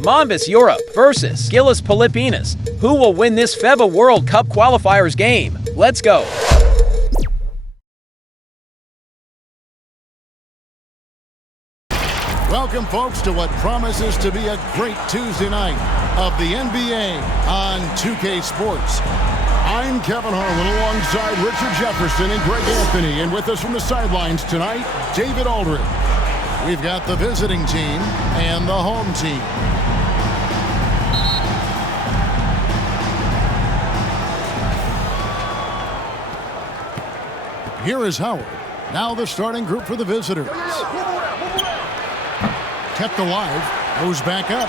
Monbus Europe versus GILAS Pilipinas. Who will win this FIBA World Cup qualifiers game? Let's go. Welcome, folks, to what promises to be a great Tuesday night of the NBA on 2K Sports. I'm Kevin Harlan alongside Richard Jefferson and Greg Anthony, and with us from the sidelines tonight, David Aldridge. We've got the visiting team and the home team. Here is Howard. Now the starting group for the visitors. Kept alive, goes back up,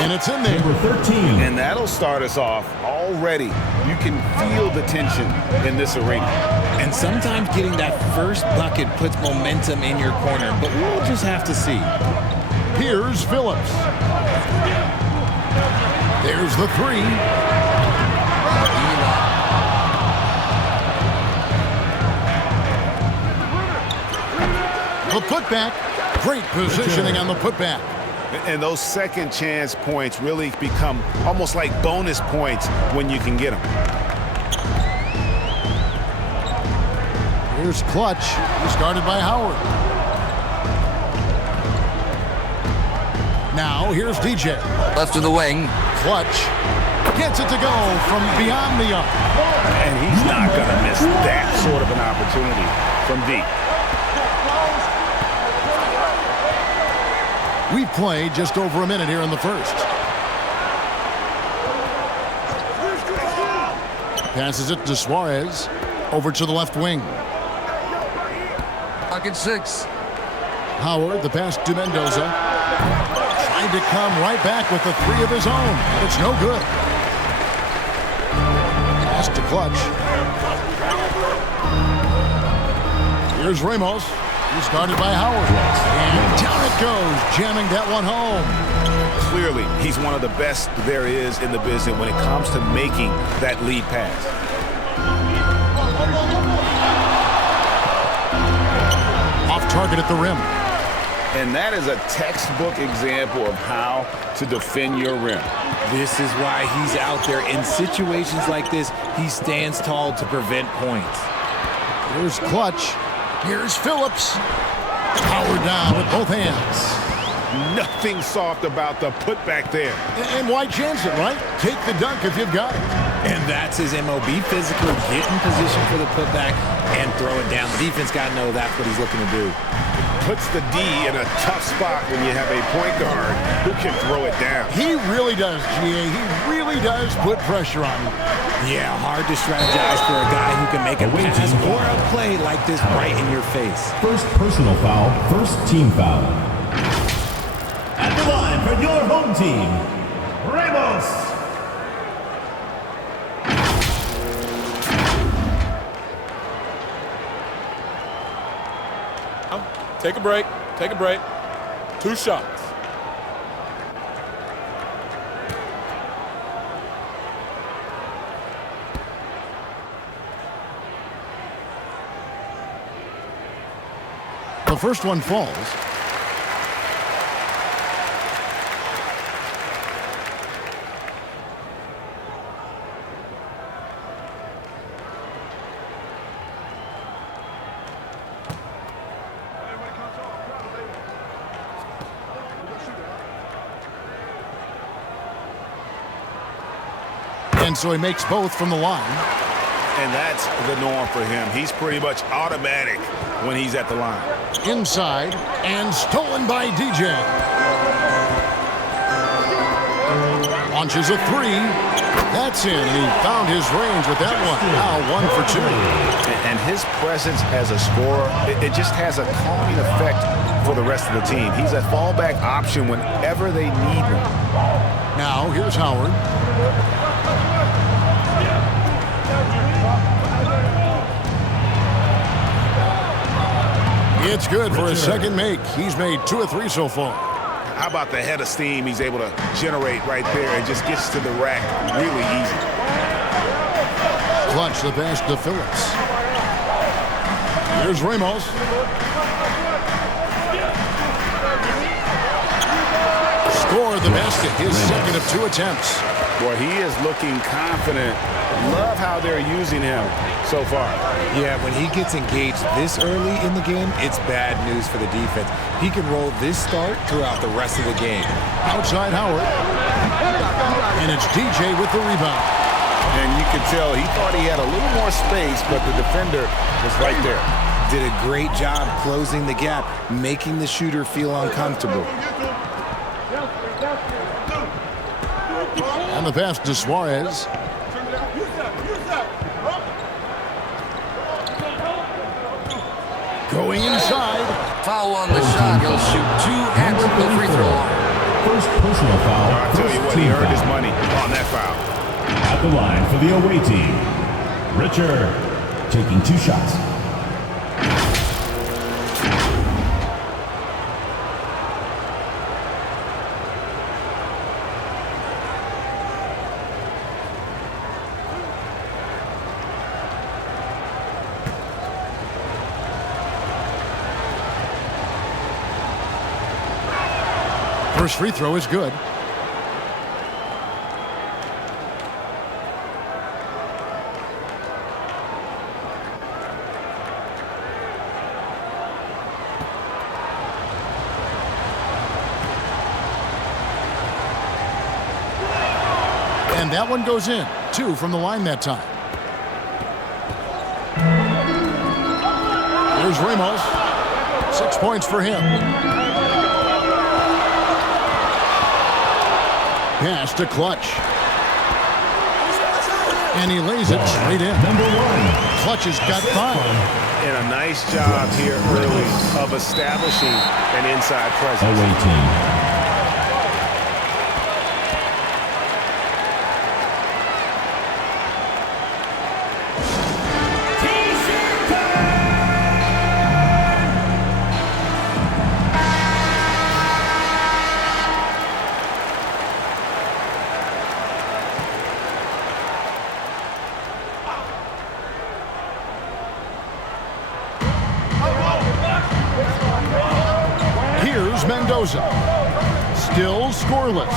and it's in there. Number 13. And that'll start us off already. You can feel the tension in this arena. And sometimes getting that first bucket puts momentum in your corner, but we'll just have to see. Here's Phillips. There's the three. The putback. Great positioning on the putback. And those second chance points really become almost like bonus points when you can get them. Here's Clutch. He's guarded by Howard. Now here's DJ. Left to the wing. Clutch gets it to go from beyond the arc. And he's not going to miss that sort of an opportunity from deep. We've played just over a minute here in the first. Passes it to Suarez. Over to the left wing. Pocket 6. Howard, the pass to Mendoza. Trying to come right back with the three of his own. But it's no good. Pass to Clutch. Here's Ramos. He's guarded by Howard. And down it goes, jamming that one home. Clearly, he's one of the best there is in the business when it comes to making that lead pass. Off target at the rim. And that is a textbook example of how to defend your rim. This is why he's out there. In situations like this, he stands tall to prevent points. Here's Clutch. Here's Phillips. Howard down with both hands. Nothing soft about the putback there. And why chance it, right? Take the dunk if you've got it. And that's his MO. Be physical, get in position for the putback, and throw it down. The defense got to know that's what he's looking to do. Puts the D in a tough spot when you have a point guard who can throw it down. He really does, GA. He really does put pressure on you. Yeah, hard to strategize for a guy who can make a pass or a play like this right in your face. First personal foul, first team foul. At the line for your home team, Ramos. Take a break. Take a break. 2 shots. The first one falls. And so he makes both from the line. And that's the norm for him. He's pretty much automatic when he's at the line. Inside and stolen by DJ. Launches a three. That's in. And he found his range with that one. Now 1 for 2. And his presence as a scorer, it just has a calming effect for the rest of the team. He's a fallback option whenever they need him. Now here's Howard. It's good for his second make. He's made 2 of 3 so far. How about the head of steam he's able to generate right there and just gets to the rack really easy. Clutch the pass to Phillips. Here's Ramos. score the basket, his second of 2 attempts. Boy, he is looking confident. Love how they're using him so far. Yeah, when he gets engaged this early in the game, it's bad news for the defense. He can roll this start throughout the rest of the game. Outside Howard. And it's DJ with the rebound. And you can tell he thought he had a little more space, but the defender was right there. Did a great job closing the gap, making the shooter feel uncomfortable. And the pass to Suarez. Going inside. Foul on the shot. He'll shoot 2 at the free throw line. First personal foul. I'll tell you what, he earned his money on that foul. At the line for the away team, Richard taking 2 shots. First free throw is good. And that one goes in. 2 from the line that time. Here's Ramos. 6 points for him. Pass to Clutch. And he lays it straight in. Number 1. Clutch has got 5. And a nice job here early of establishing an inside presence. Away team. Mendoza. Still scoreless.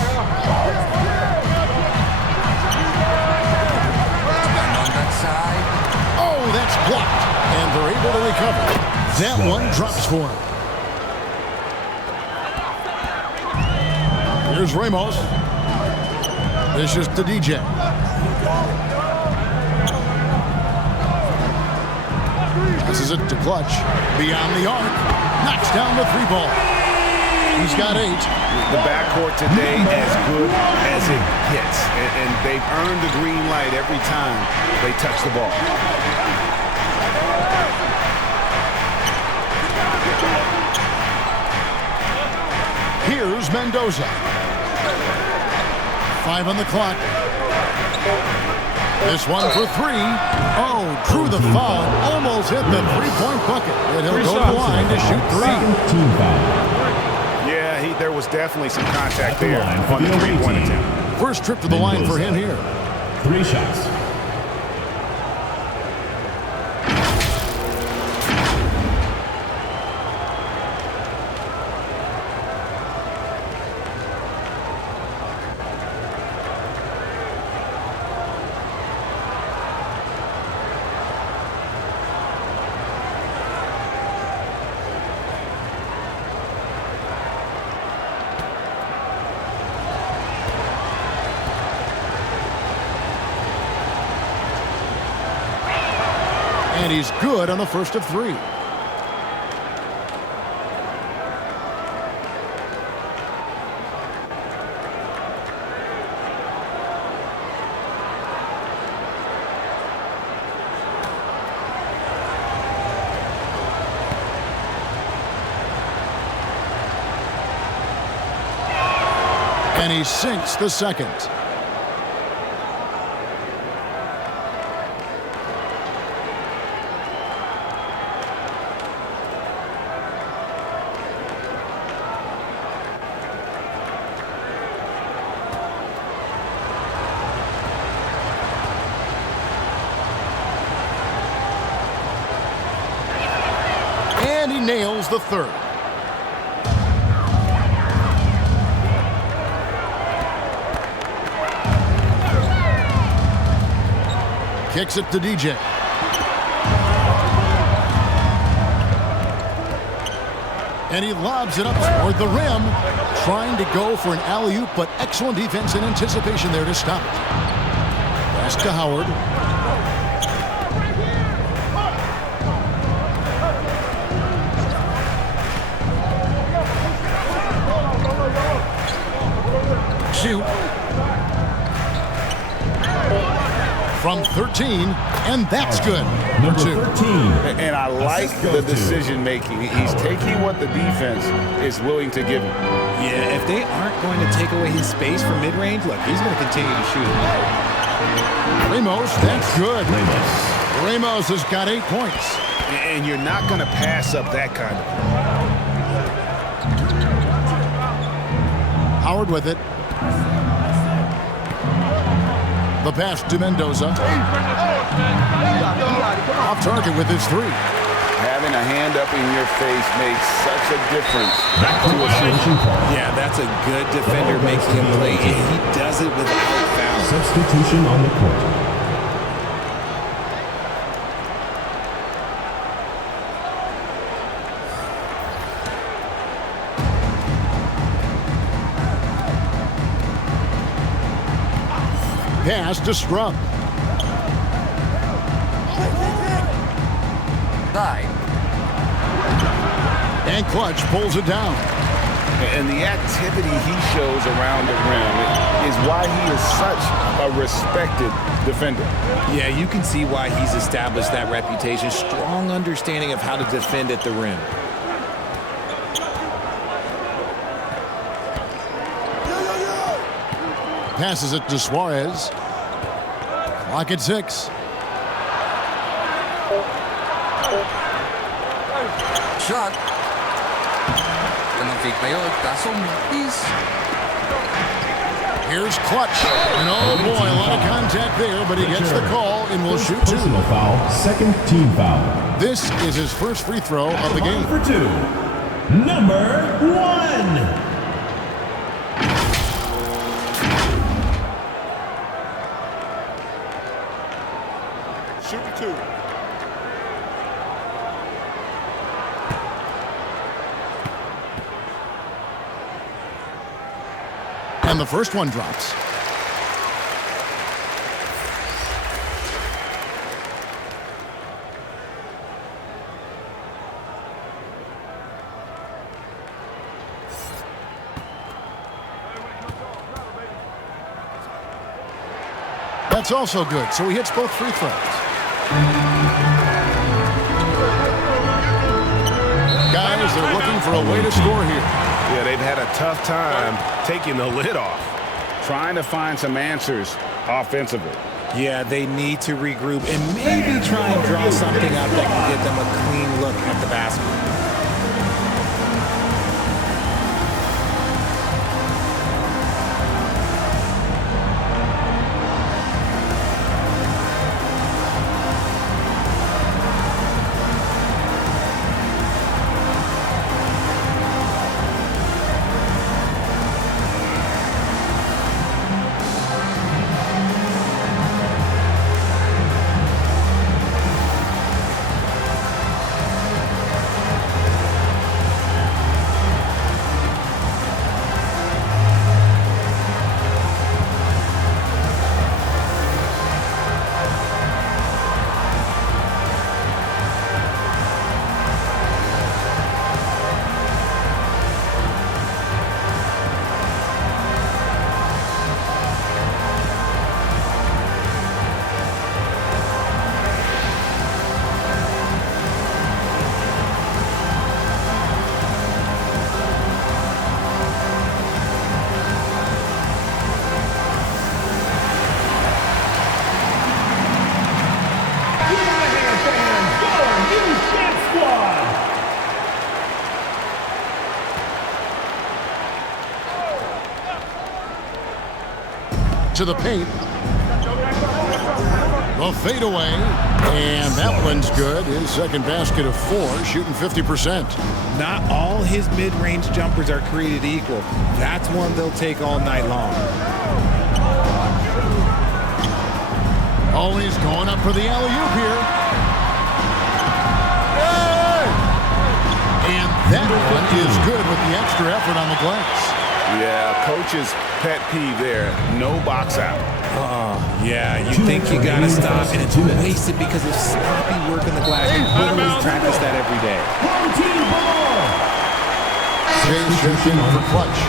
Oh, that's blocked. And they're able to recover. That one drops for him. Here's Ramos. This is to DJ. This is it to Clutch. Beyond the arc. Knocks down the 3 ball. He's got 8. The backcourt today as good as it gets. And they've earned the green light every time they touch the ball. Here's Mendoza. 5 on the clock. This one for 3. Oh, drew the foul. Almost hit the 3-point bucket. And he'll go to the line to shoot 3. Team foul. There was definitely some contact there on the 3-point attempt. First trip to the line for him here. 3 shots. And he's good on the first of 3. And he sinks the second. And he nails the third. Kicks it to DJ. And he lobs it up toward the rim. Trying to go for an alley-oop, but excellent defense and anticipation there to stop it. Pass to Howard. Shoot. From 13, and that's good. Number 2. 13. And I like the decision making. He's taking what the defense is willing to give him. Yeah, if they aren't going to take away his space from mid-range, look, he's going to continue to shoot it. Ramos, that's good. Ramos has got 8 points. And you're not going to pass up that kind of. Howard with it. The pass to Mendoza. Off target with his 3. Having a hand up in your face makes such a difference. Yeah, that's a good defender making him play, and he does it without foul. Substitution on the court. Pass to Scrub. Side. And Clutch pulls it down. And the activity he shows around the rim is why he is such a respected defender. Yeah, you can see why he's established that reputation. Strong understanding of how to defend at the rim. Passes it to Suarez. Clock at 6. Shot. Tamang fake pa yun. Kaso, please. Here's Clutch. And oh boy, a lot of contact there, but he gets the call and will shoot 2. Personal foul, second team foul. This is his first free throw of the game. For 2. Number 1. Shooting 2. And the first one drops. That's also good, so he hits both free throws. Guys, they're looking for a way to score here. Yeah, they've had a tough time taking the lid off, trying to find some answers offensively. Yeah, they need to regroup and maybe try and draw something up that can get them a clean look at the basket. To the paint. The fadeaway. And that one's good. His second basket of 4, shooting 50%. Not all his mid-range jumpers are created equal. That's one they'll take all night long. Oh, he's going up for the alley-oop here. And that one is good with the extra effort on the glass. Yeah, coach's pet peeve there. No box out. Yeah, you think you got to stop, and it's wasted because of sloppy work in the glass. You literally practice that every day. James shifting for clutch.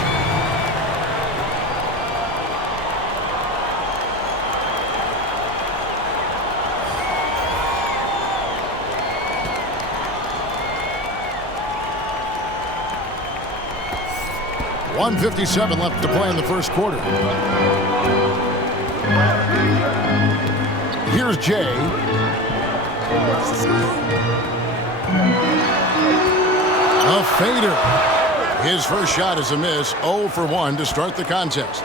.157 left to play in the first quarter. Here's Jay. A fader. His first shot is a miss. 0 for 1 to start the contest.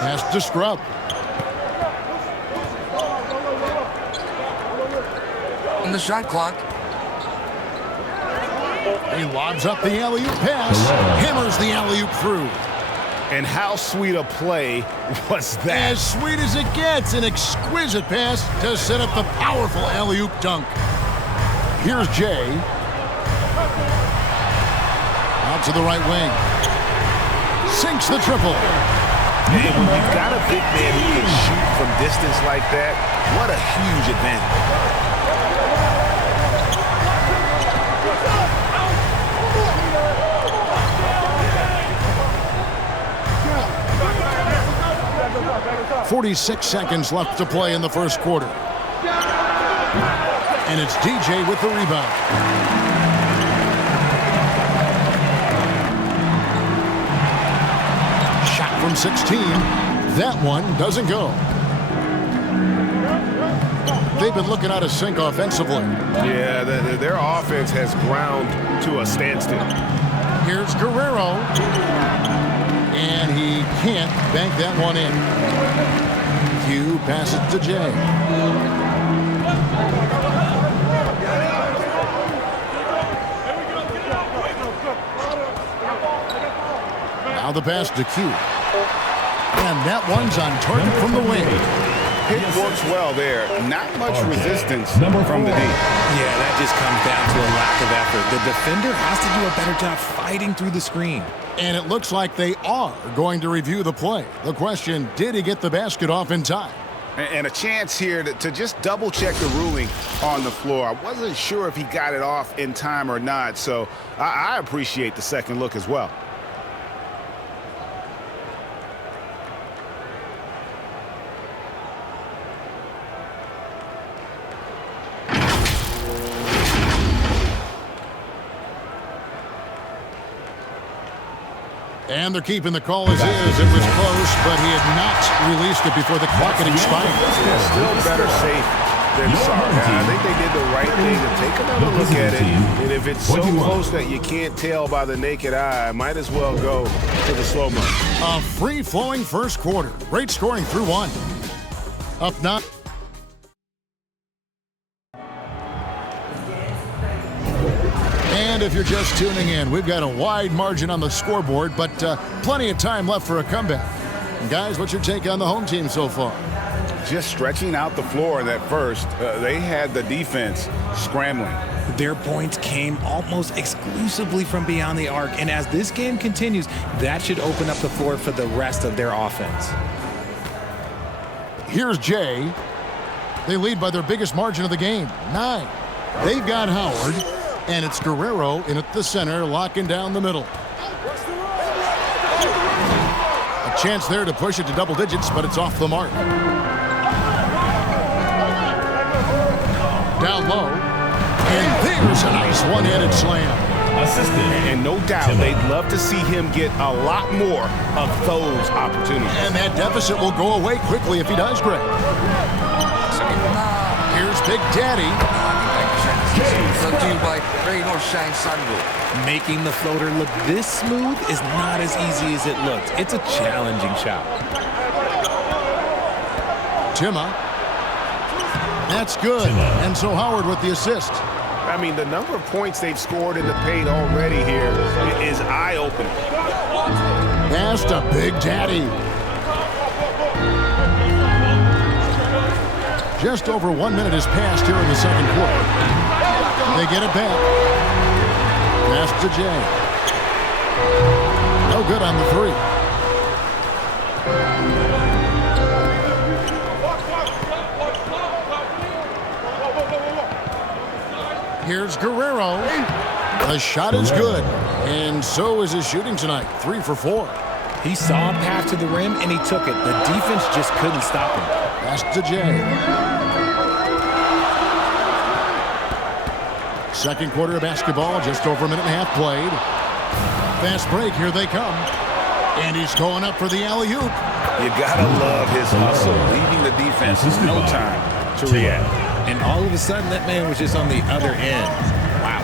Pass to Scrub. On the shot clock. He lobs up the alley-oop pass. Hammers the alley-oop through. And how sweet a play was that? As sweet as it gets. An exquisite pass to set up the powerful alley-oop dunk. Here's Jay. Out to the right wing. Sinks the triple. And when you've got a big man who can shoot from distance like that, what a huge advantage. 46 seconds left to play in the first quarter. And it's DJ with the rebound. Shot from 16. That one doesn't go. They've been looking out of sync offensively. Yeah, their offense has ground to a standstill. Here's Guerrero. And he can't bank that one in. Q passes to Jay. Now the pass to Q. And that one's on target from the wing. It works well there. Not much resistance from the D. Yeah, that just comes down to a lack of effort. The defender has to do a better job fighting through the screen. And it looks like they are going to review the play. The question, did he get the basket off in time? And a chance here to just double-check the ruling on the floor. I wasn't sure if he got it off in time or not, so I appreciate the second look as well. And they're keeping the call as is. It was close, but he had not released it before the clock had expired. Still better safe than sorry. I think they did the right thing to take another look at it. And if it's so close that you can't tell by the naked eye, might as well go to the slow-mo. A free-flowing first quarter. Great scoring through one. Up 9. And if you're just tuning in, we've got a wide margin on the scoreboard, but plenty of time left for a comeback. And guys, what's your take on the home team so far? Just stretching out the floor in that first. They had the defense scrambling. Their points came almost exclusively from beyond the arc, and as this game continues, that should open up the floor for the rest of their offense. Here's Jay. They lead by their biggest margin of the game, 9. They've got Howard. And it's Guerrero in at the center, locking down the middle. A chance there to push it to double digits, but it's off the mark. Down low. And there's a nice one-handed slam. And no doubt they'd love to see him get a lot more of those opportunities. And that deficit will go away quickly if he does, Greg. Here's Big Daddy. Brought to you by Rain or Shine Sunroof. Making the floater look this smooth is not as easy as it looks. It's a challenging shot. Timma. That's good. And so Howard with the assist. I mean, the number of points they've scored in the paint already here is eye-opening. Pass to Big Daddy. Just over 1 minute has passed here in the second quarter. They get it back. Pass to Jay. No good on the three. Here's Guerrero. The shot is good. And so is his shooting tonight. 3 for 4. He saw a path to the rim, and he took it. The defense just couldn't stop him. Pass to Jay. Second quarter of basketball, just over a minute and a half played. Fast break, here they come. And he's going up for the alley-oop. You gotta love his hustle, leaving the defense no time to react. And all of a sudden, that man was just on the other end. Wow.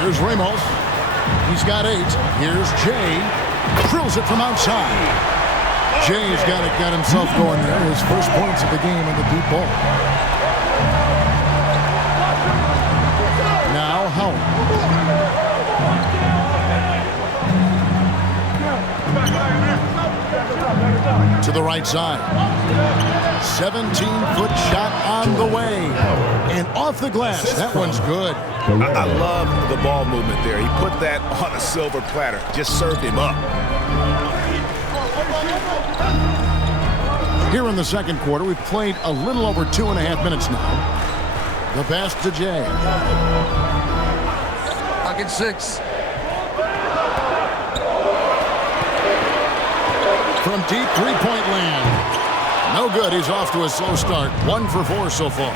Here's Ramos. He's got 8. Here's Jay. Drills it from outside. Jay's got himself going there. His first points of the game in the deep ball. Now Howard. To the right side. 17-foot shot on the way. And off the glass. That one's good. I love the ball movement there. He put that on a silver platter. Just served him up. Here in the second quarter, we've played a little over 2.5 minutes now. The pass to Jay. Pocket 6. From deep three-point land. No good. He's off to a slow start. 1 for 4 so far.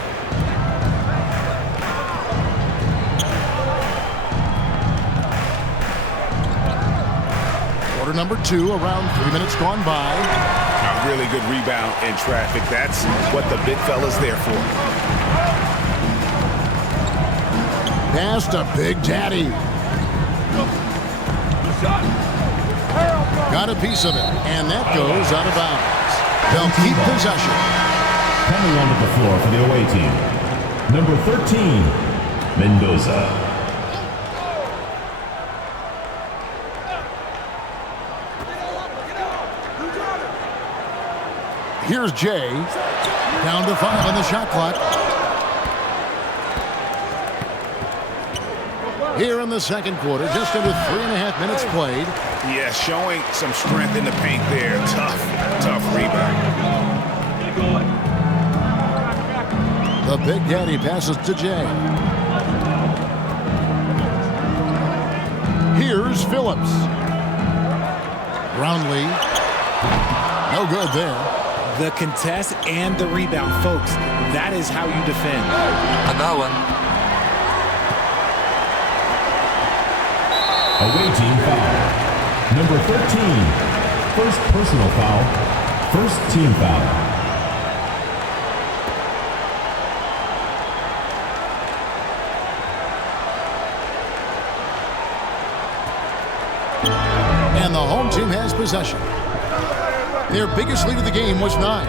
Quarter number 2, around 3 minutes gone by. A really good rebound in traffic. That's what the big fella's there for. Pass to Big Daddy. Got a piece of it, and that goes out of bounds. They'll keep possession. Coming onto the floor for the away team, number 13, Mendoza. Here's Jay. Down to 5 on the shot clock. Here in the second quarter, just under 3.5 minutes played. Yeah, showing some strength in the paint there. Tough rebound. The Big Daddy passes to Jay. Here's Phillips. Brownlee. No good there. The contest and the rebound, folks. That is how you defend. Agawan. Away team foul. Number 13. First personal foul. First team foul. And the home team has possession. Their biggest lead of the game was 9.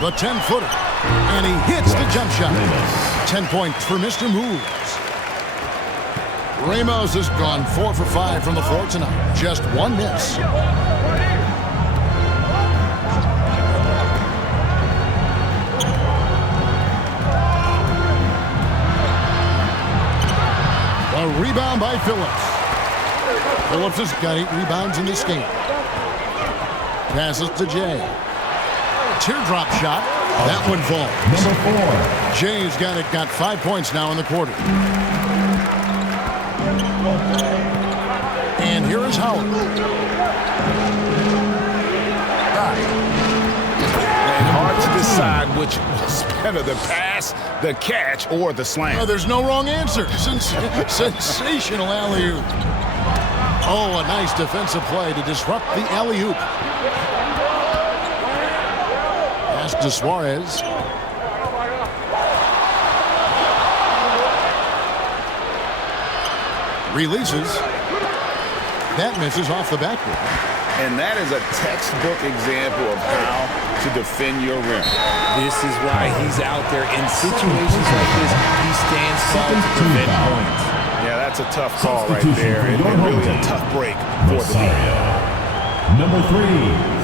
The 10-footer. And he hits the jump shot. 10 points for Mr. Moves. Ramos has gone 4 for 5 from the floor tonight. Just 1 miss. A rebound by Phillips. Phillips has got 8 rebounds in this game. Passes to Jay. Teardrop shot. That one falls. Number 4. Jay's got 5 points now in the quarter. And here is Howard. And hard to decide which was better, the pass, the catch, or the slam. Oh, there's no wrong answer. Sensational alley-oop. Oh, a nice defensive play to disrupt the alley-oop. Pass to Suarez. Releases. That misses off the backboard. And that is a textbook example of how to defend your rim. This is why he's out there in situations like this. He stands tall to prevent points. Yeah, that's a tough call right there, and really a tough break for the team. Number 3.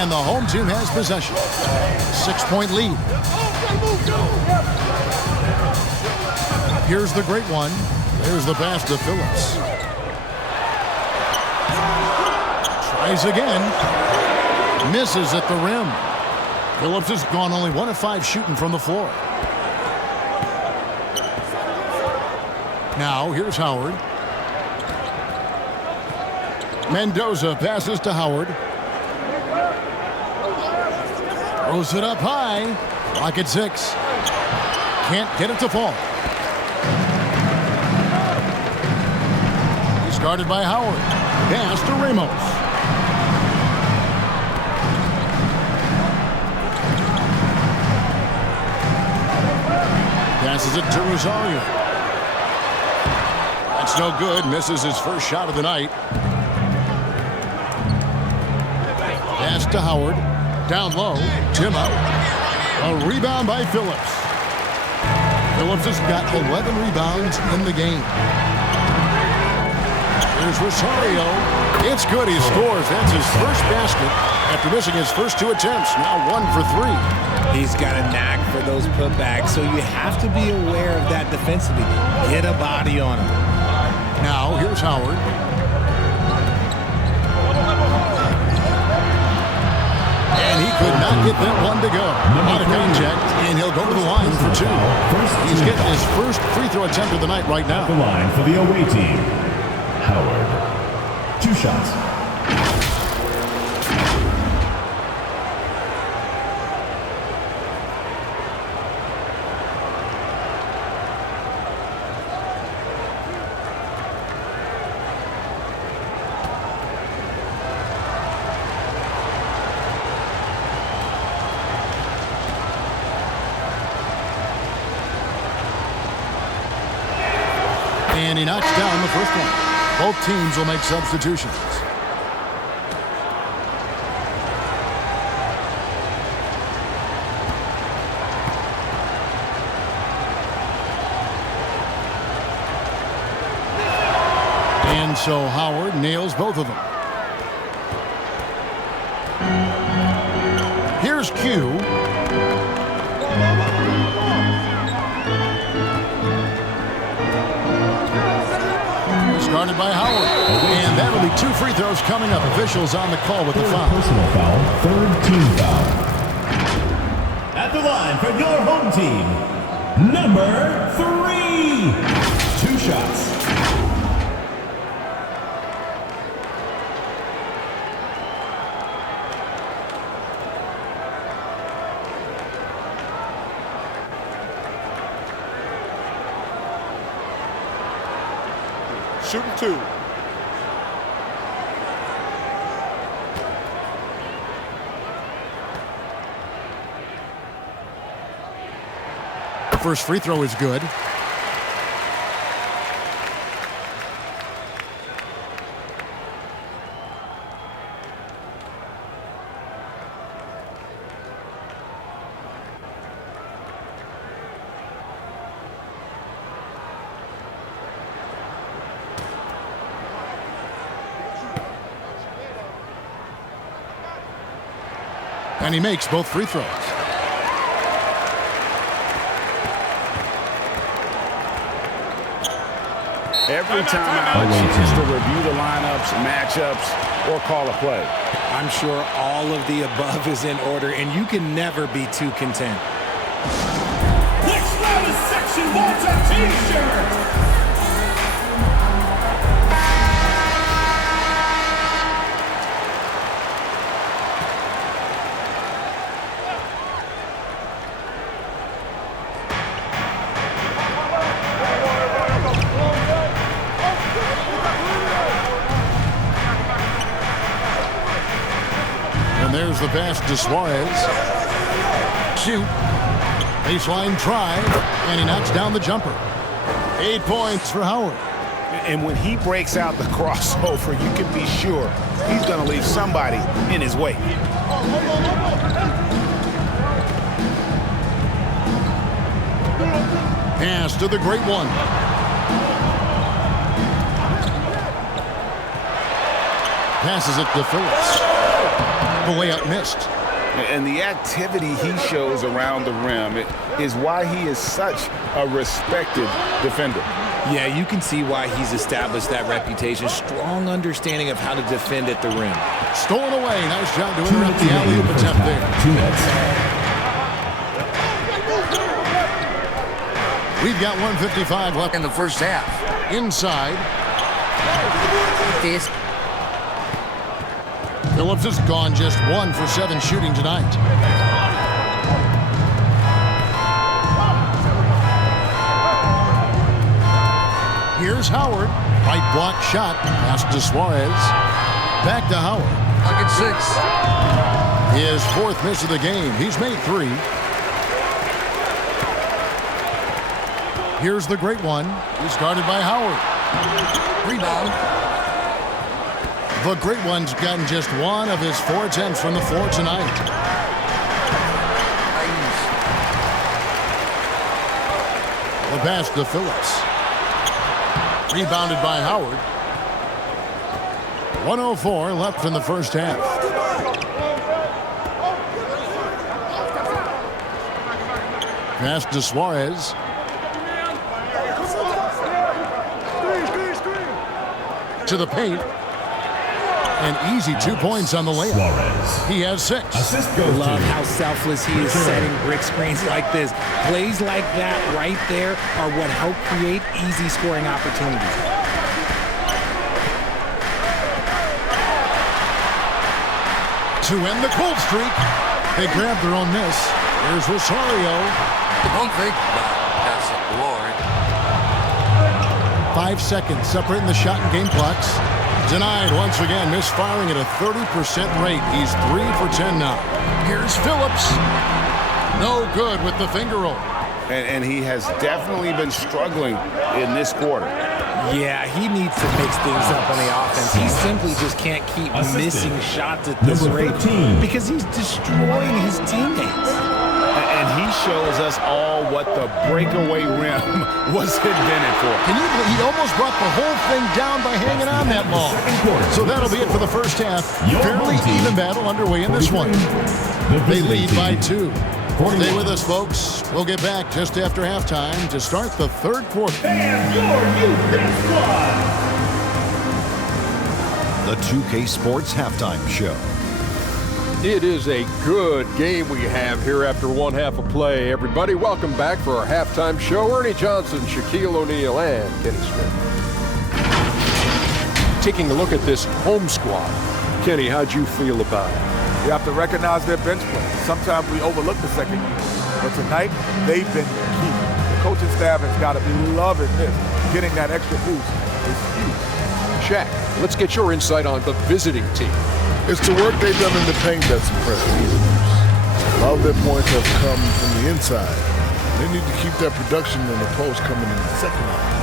And the home team has possession. 6-point lead. Here's the great one. There's the pass to Phillips. Tries again. Misses at the rim. Phillips has gone only 1 of 5 shooting from the floor. Now here's Howard. Mendoza passes to Howard. Throws it up high. Clock at 6. Can't get it to fall. He's guarded by Howard. Pass to Ramos. Passes it to Rosario. That's no good. Misses his first shot of the night. Pass to Howard. Down low, Tim out. A rebound by Phillips. Phillips has got 11 rebounds in the game. Here's Rosario. It's good, he scores. That's his first basket after missing his first 2 attempts. Now 1 for 3. He's got a knack for those putbacks, so you have to be aware of that defensively. Get a body on him. Now here's Howard. And he could not get that one to go. Out of contact, and he'll go to the line for 2. He's getting his first free throw attempt of the night right now. The line for the away team. Howard. 2 shots. And he knocks down the first one. Both teams will make substitutions. And so Howard nails both of them. Here's Q. Guarded by Howard. And that'll be 2 free throws coming up. Officials on the call with the foul. Personal foul, 3rd team foul. At the line for your home team, number 3. 2 shots. Shooting 2. First free throw is good. And he makes both free throws. Every time out, a chance to review the lineups, matchups, or call a play. I'm sure all of the above is in order, and you can never be too content. Next round is section wants a t-shirt. And there's the pass to Suarez. Shoot. Baseline drive, and he knocks down the jumper. 8 points for Howard. And when he breaks out the crossover, you can be sure he's going to leave somebody in his way. Pass to the great one. Passes it to Phillips. The layup missed. And the activity he shows around the rim is why he is such a respected defender. Yeah, you can see why he's established that reputation. Strong understanding of how to defend at the rim. Stolen away. Nice job to interrupt the alley-oop attempt there. 2 minutes. We've got 1:55 left In the first half. inside. This Phillips has gone just 1 for 7 shooting tonight. Here's Howard. Right block shot. Pass to Suarez. Back to Howard. Bucket 6. His 4th miss of the game. He's made 3. Here's the great one. He's guarded by Howard. Rebound. The great one's gotten just 1 of his 4 attempts from the floor tonight. The pass to Phillips. Rebounded by Howard. 1:04 left in the first half. Pass to Suarez. To the paint. An easy 2 points on the layup. Suarez. He has 6. Assist goes Love to how selfless he is setting brick screens like this. Plays like that right there are what help create easy scoring opportunities. To end the cold streak, they grab their own miss. Here's Rosario. Don't think about that's a glory. 5 seconds separating the shot and game clocks. Denied once again, misfiring at a 30% rate. He's 3 for 10 now. Here's Phillips. No good with the finger roll. And he has definitely been struggling in this quarter. Yeah, he needs to mix things up on the offense. He simply just can't keep missing shots at this rate because he's destroying his teammates. And he shows us all what the breakaway rim was invented for. Can you believe he almost brought the whole thing down by hanging on that ball? So that'll be it for the first half. Fairly even battle underway in this one. They lead by 2. Stay with us, folks. We'll get back just after halftime to start the third quarter. And your youth squad. The 2K Sports Halftime Show. It is a good game we have here after 1 half of play. Everybody, welcome back for our halftime show. Ernie Johnson, Shaquille O'Neal, and Kenny Smith. Taking a look at this home squad. Kenny, how'd you feel about it? You have to recognize their bench play. Sometimes we overlook the second unit. But tonight, they've been key. The coaching staff has got to be loving this. Getting that extra boost is huge. Shaq, let's get your insight on the visiting team. It's the work they've done in the paint that's impressive. A lot of their points have come from the inside. They need to keep that production in the post coming in the second half.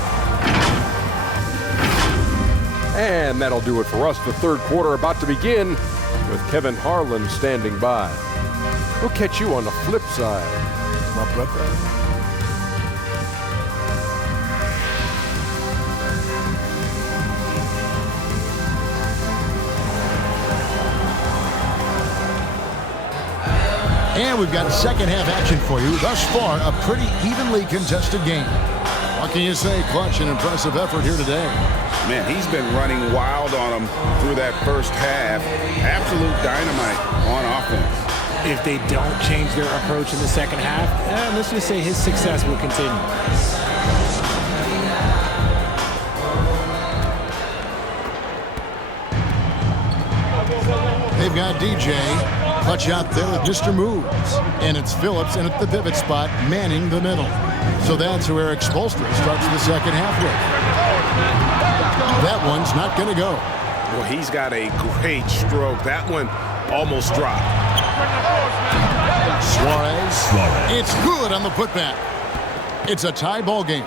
And that'll do it for us. The third quarter about to begin with Kevin Harlan standing by. We'll catch you on the flip side. My brother. And we've got second half action for you. Thus far, a pretty evenly contested game. What can you say? Clutch and impressive effort here today. Man, he's been running wild on them through that first half. Absolute dynamite on offense. If they don't change their approach in the second half, let's just say his success will continue. They've got DJ. Clutch out there with Mr. Moves. And it's Phillips in at the pivot spot, manning the middle. So that's who Eric Spoelstra starts the second half with. That one's not going to go. Well, he's got a great stroke. That one almost dropped. Suarez. It's good on the putback. It's a tie ball game.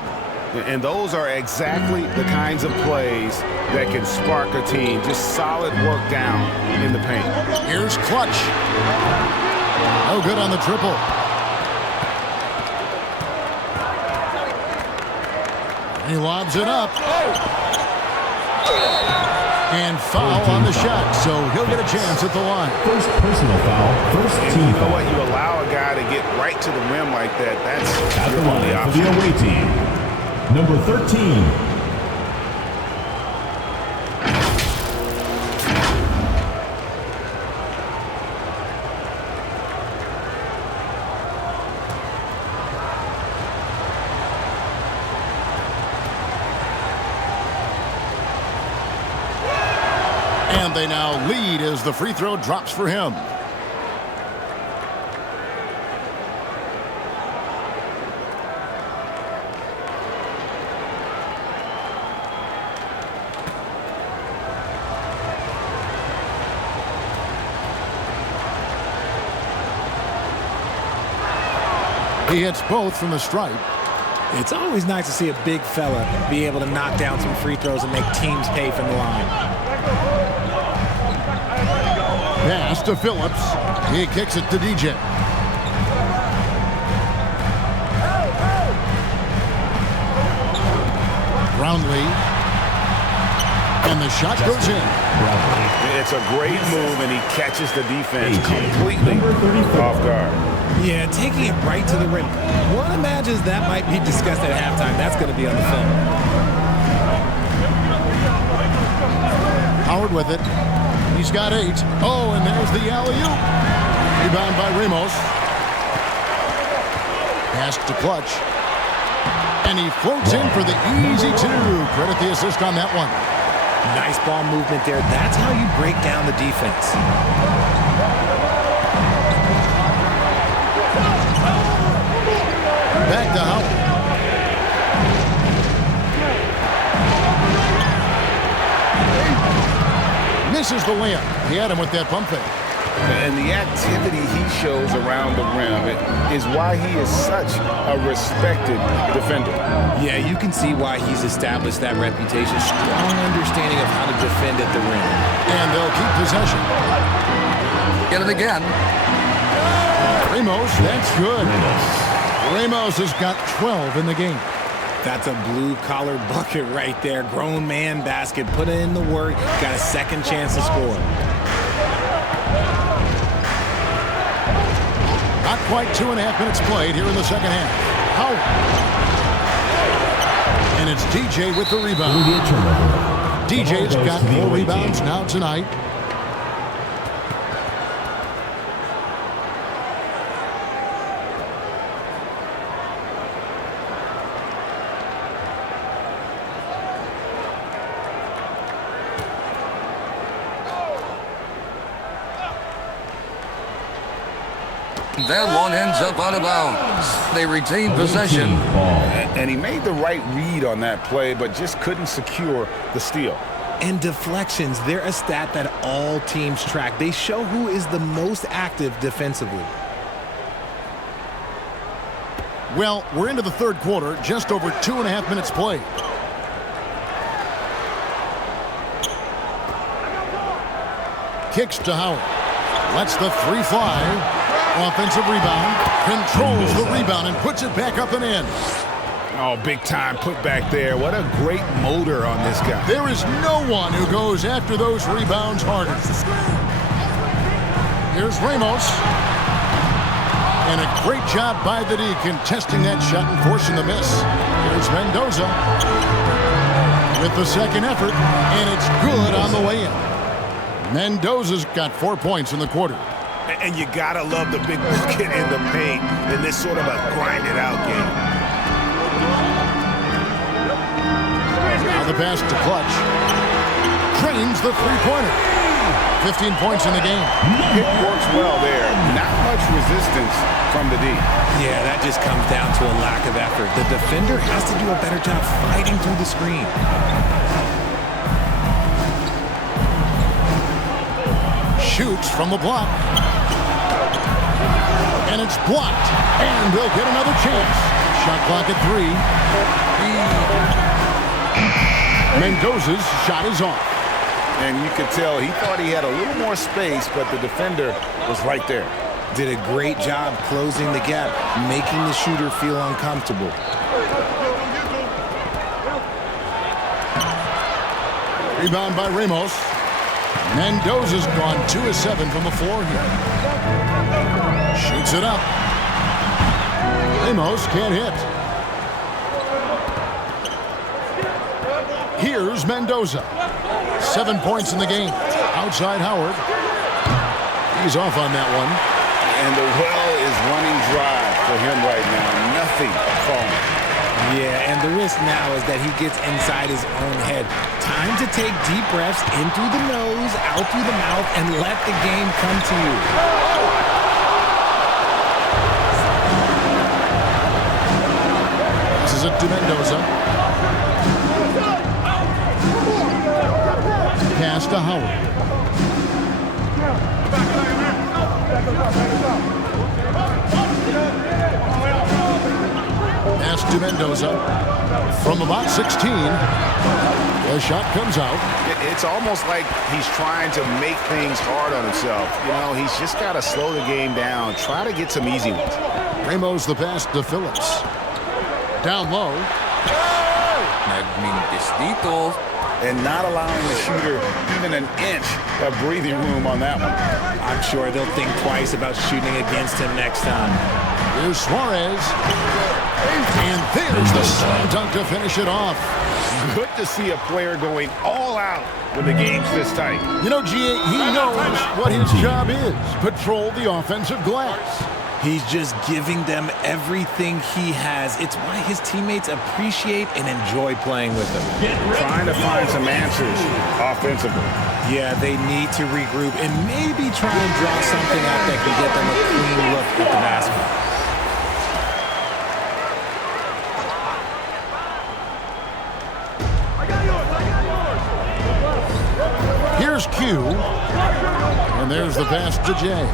And those are exactly the kinds of plays that can spark a team. Just solid work down in the paint. Here's Clutch. No good on the triple. He lobs it up. And foul on the shot, so he'll get a chance at the line. First personal foul, first team you know foul. what? You allow a guy to get right to the rim like that. That's At the your only line for the option. away team, number 13. And they now lead as the free throw drops for him. He hits both from the stripe. It's always nice to see a big fella be able to knock down some free throws and make teams pay from the line. Pass to Phillips. He kicks it to DJ. Brownlee. And the shot goes in. It's a great move, and he catches the defense completely off guard. Yeah, taking it right to the rim. One imagines that might be discussed at halftime. That's going to be on the film. Howard with it. He's got 8. Oh, and there's the alley-oop. Rebound by Ramos. Pass to Clutch. And he floats in for the easy 2. Credit the assist on that one. Nice ball movement there. That's how you break down the defense. Back to Howard. Misses the layup. He had him with that pump fake. And the activity he shows around the rim is why he is such a respected defender. Yeah, you can see why he's established that reputation. Strong understanding of how to defend at the rim. And they'll keep possession. Get it again. Ramos, that's good. Ramos has got 12 in the game. That's a blue-collar bucket right there. Grown man basket. Put in the work. Got a second chance to score. Not quite 2.5 minutes played here in the second half. Howard. And it's DJ with the rebound. DJ's got 4 rebounds now tonight. That one ends up out of bounds. They retain possession. And he made the right read on that play, but just couldn't secure the steal. And deflections, they're a stat that all teams track. They show who is the most active defensively. Well, we're into the third quarter, just over 2.5 minutes played. Kicks to Howard. Lets the 3 fly. Offensive rebound. Controls the rebound and puts it back up and in. Oh, big time put back there. What a great motor on this guy. There is no one who goes after those rebounds harder. Here's Ramos. And a great job by the D contesting that shot and forcing the miss. Here's Mendoza with the second effort, and it's good on the way in. Mendoza's got 4 points in the quarter. And you gotta love the big bucket in the paint in this sort of a grinded-out game. Now the pass to Clutch. Trains the three-pointer. 15 points in the game. It works well there. Not much resistance from the D. Yeah, that just comes down to a lack of effort. The defender has to do a better job fighting through the screen. Shoots from the block. And it's blocked. And they'll get another chance. Shot clock at 3. Mendoza's shot is off. And you could tell he thought he had a little more space, but the defender was right there. Did a great job closing the gap, making the shooter feel uncomfortable. Rebound by Ramos. Mendoza's gone 2 of 7 from the floor here. Shoots it up. Ramos can't hit. Here's Mendoza. 7 points in the game. Outside Howard. He's off on that one. And the well is running dry for him right now. Nothing falling. Yeah, and the risk now is that he gets inside his own head. Time to take deep breaths in through the nose, out through the mouth, and let the game come to you. This is it to Mendoza. Pass to Howard. Pass to Mendoza. From about 16, the shot comes out. It's almost like he's trying to make things hard on himself. You know, he's just got to slow the game down, try to get some easy ones. Ramos the pass to Phillips. Down low. And not allowing the shooter even an inch of breathing room on that one. I'm sure they'll think twice about shooting against him next time. Here's Suarez. And there's the slam dunk to finish it off. Good to see a player going all out when the game's this tight. You know, GA, he knows what his job is. Patrol the offensive glass. He's just giving them everything he has. It's why his teammates appreciate and enjoy playing with him. Trying to find some answers offensively. Yeah, they need to regroup and maybe try and draw something out that can get them a clean look at the basket. Here's Q. And there's the pass to Jay.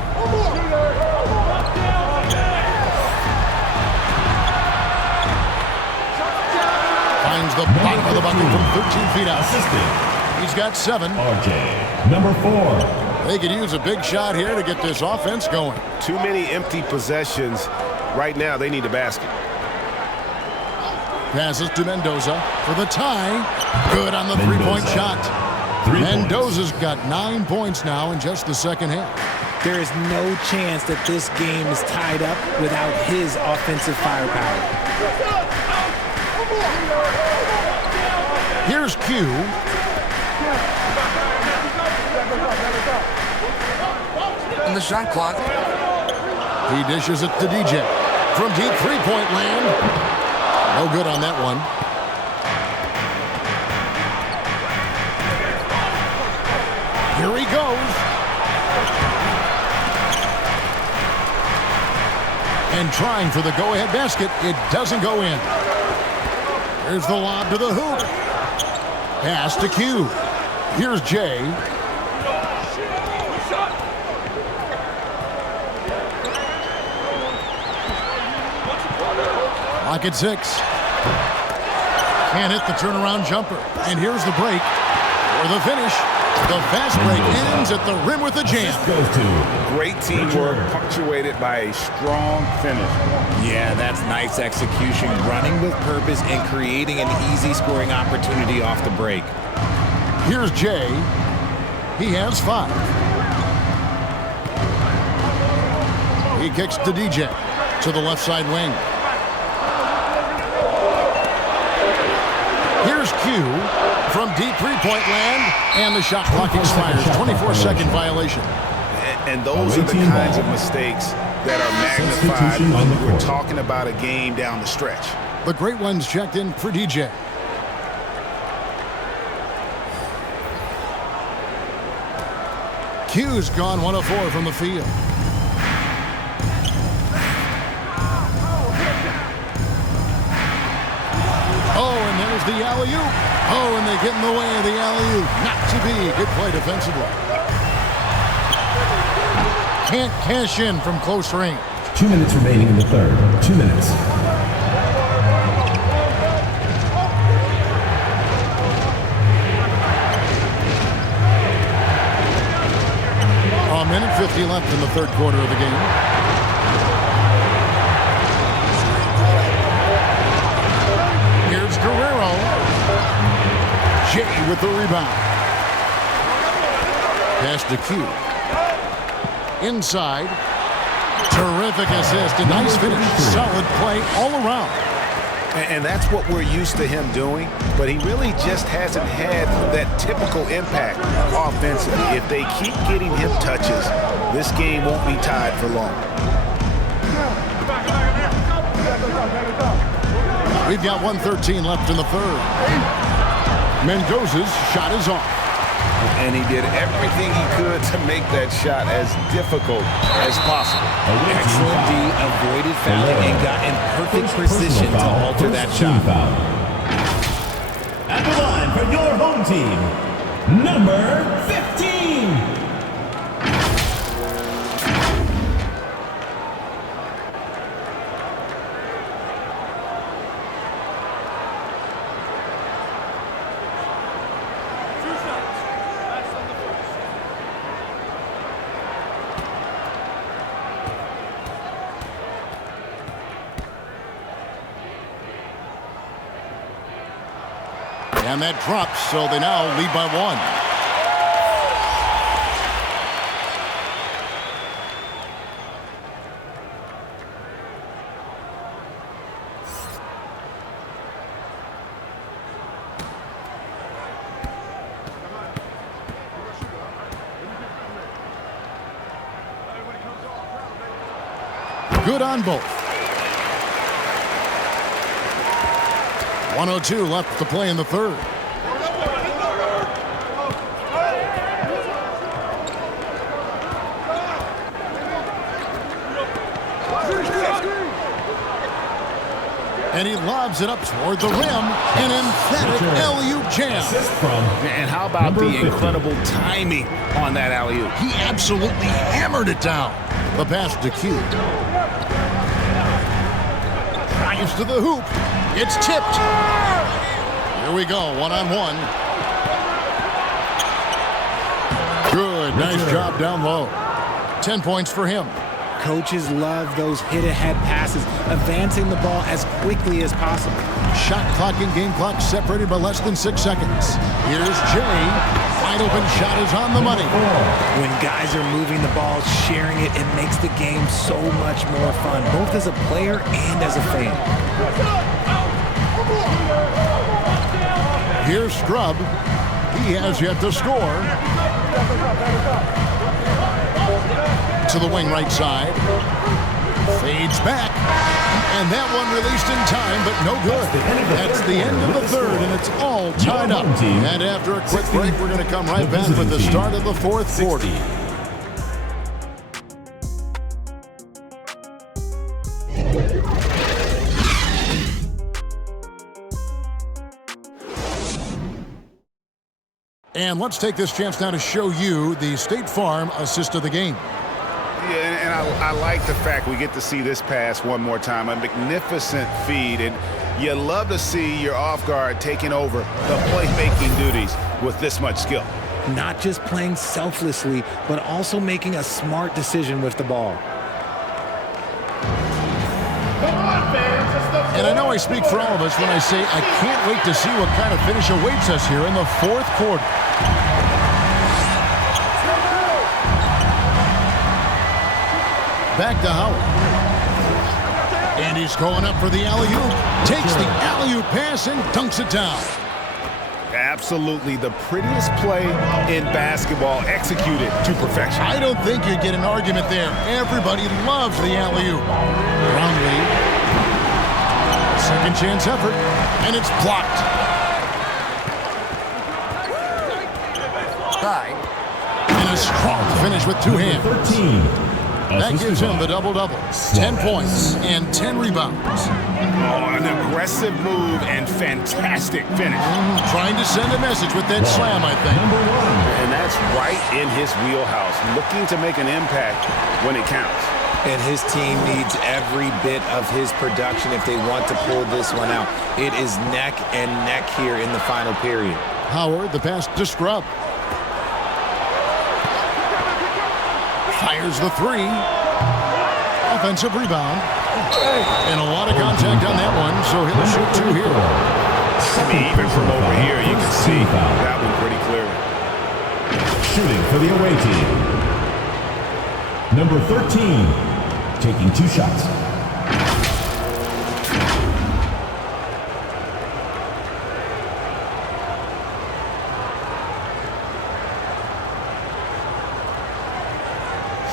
Finds the bottom of the bucket from 13 feet out. He's got 7. RJ, number 4. They could use a big shot here to get this offense going. Too many empty possessions. Right now, they need a basket. Passes to Mendoza for the tie. Good on the three-point shot. Mendoza's got 9 points now in just the second half. There is no chance that this game is tied up without his offensive firepower. Here's Q. And the shot clock. He dishes it to DJ. From deep three-point land. No good on that one. Here he goes. And trying for the go-ahead basket. It doesn't go in. Here's the lob to the hoop. Pass to Q. Here's Jay. Lock at 6. Can't hit the turnaround jumper. And here's the break. For the finish. The fast break ends at the rim with a jam. Great teamwork punctuated by a strong finish. Yeah, that's nice execution, running with purpose and creating an easy scoring opportunity off the break. Here's Jay. He has 5. He kicks to DJ to the left side wing. Here's Q from deep three-point land, and the shot clock expires. 24-second violation. And those are the kinds of mistakes that are magnified when we're talking about a game down the stretch. The great ones checked in for DJ. Q's gone 1 of 4 from the field. Oh, and there's the alley-oop. Oh, and they get in the way of the alley-oop. Not to be. Good play defensively. Can't cash in from close range. 2 minutes remaining in the third. 2 minutes. A minute 50 left in the third quarter of the game. Here's Guerrero. Jay with the rebound. Pass to Q. Inside. Terrific assist. A nice finish. Solid play all around. And that's what we're used to him doing, but he really just hasn't had that typical impact offensively. If they keep getting him touches, this game won't be tied for long. We've got 1:13 left in the third. Mendoza's shot is off. And he did everything he could to make that shot as difficult as possible. Excellent D, avoided fouling and got in perfect precision to alter that shot. At the line for your home team, number 15. And that drops, so they now lead by 1. Good on both. 1:02 left to play in the third. And he lobs it up toward the rim. An emphatic alley-oop jam. And how about the incredible timing on that alley-oop? He absolutely hammered it down. The pass to Q. Drives to the hoop. It's tipped. Here we go, one-on-one. Good, nice job down low. 10 points for him. Coaches love those hit-ahead passes, advancing the ball as quickly as possible. Shot clock and game clock separated by less than 6 seconds. Here's Jay. Wide open shot is on the money. When guys are moving the ball, sharing it, it makes the game so much more fun, both as a player and as a fan. Here's Scrub. He has yet to score. To the wing right side. Fades back. And that one released in time, but no good. That's the end of the third, and it's all tied up. And after a quick break, we're going to come right back with the start of the fourth quarter. And let's take this chance now to show you the State Farm assist of the game. Yeah, and I like the fact we get to see this pass one more time. A magnificent feed, and you love to see your off guard taking over the playmaking duties with this much skill. Not just playing selflessly, but also making a smart decision with the ball. And I know I speak for all of us when I say I can't wait to see what kind of finish awaits us here in the fourth quarter. Back to Howard. And he's going up for the alley-oop. Takes the alley-oop pass and dunks it down. Absolutely the prettiest play in basketball, executed to perfection. I don't think you'd get an argument there. Everybody loves the alley-oop. Brownlee. Second chance effort. And it's blocked. And a strong finish with two hands. 13. That gives him the double-double. 10 points and 10 rebounds. Oh, an aggressive move and fantastic finish. Trying to send a message with that slam, I think. Number 1. And that's right in his wheelhouse, looking to make an impact when it counts. And his team needs every bit of his production if they want to pull this one out. It is neck and neck here in the final period. Howard, the pass to Scrub. Fires the three. Offensive rebound. And a lot of contact on that one, so he'll shoot two here. I mean, even from over here, you can see that one pretty clearly. Shooting for the away team. Number 13, taking 2 shots.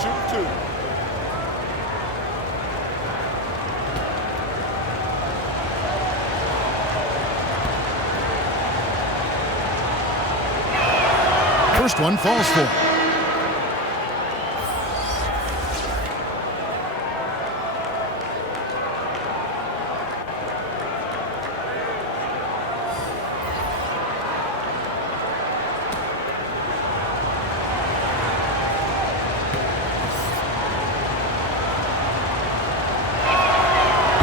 Shoot 2. First one falls for.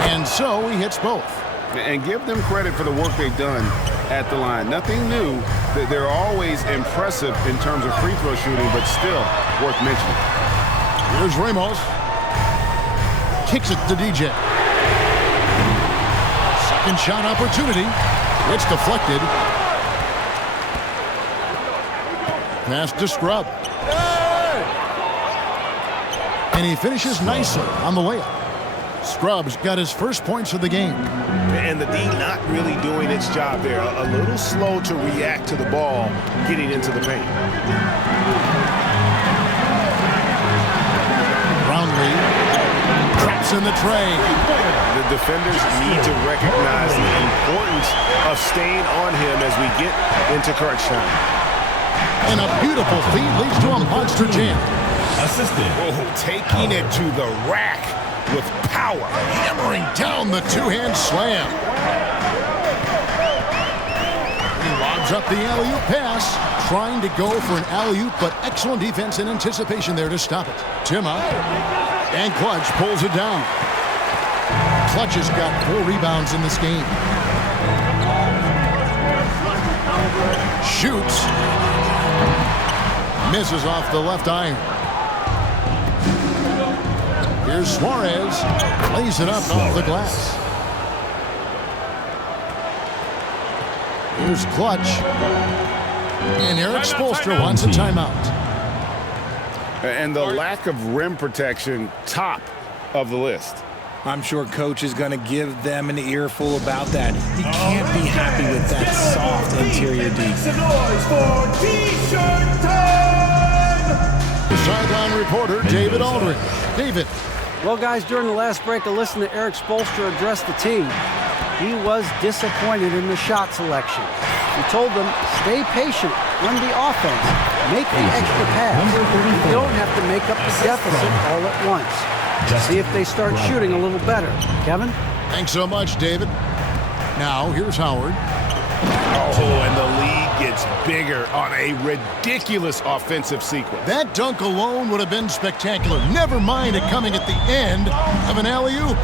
And so he hits both. And give them credit for the work they've done at the line. Nothing new. They're always impressive in terms of free throw shooting, but still worth mentioning. Here's Ramos. Kicks it to DJ. Second shot opportunity. It's deflected. Pass to Scrub. And he finishes nicely on the layup. Scrub's got his first points of the game. And the D not really doing its job there. A little slow to react to the ball getting into the paint. Brownlee traps in the tray. The defenders need to recognize the importance of staying on him as we get into crunch time. And a beautiful feed leads to a monster jam. Assisted. Oh, taking it to the rack with power. Hammering down the two-hand slam. He lobs up the alley-oop pass. Trying to go for an alley-oop, but excellent defense and anticipation there to stop it. Timma. And Clutch pulls it down. Clutch has got 4 rebounds in this game. Shoots. Misses off the left iron. Here's Suarez. Lays it up off the glass. Here's Clutch. And Eric Spoelstra wants a timeout. And the lack of rim protection, top of the list. I'm sure Coach is going to give them an earful about that. He can't be happy with that soft interior D. The sideline reporter, David Aldridge. David. Well, guys, during the last break, I listened to Eric Spoelstra address the team. He was disappointed in the shot selection. He told them, stay patient, run the offense, make the extra pass. You don't have to make up the deficit all at once. See if they start shooting a little better. Kevin? Thanks so much, David. Now, here's Howard. Oh, and the lead gets bigger on a ridiculous offensive sequence. That dunk alone would have been spectacular. Never mind it coming at the end of an alley-oop.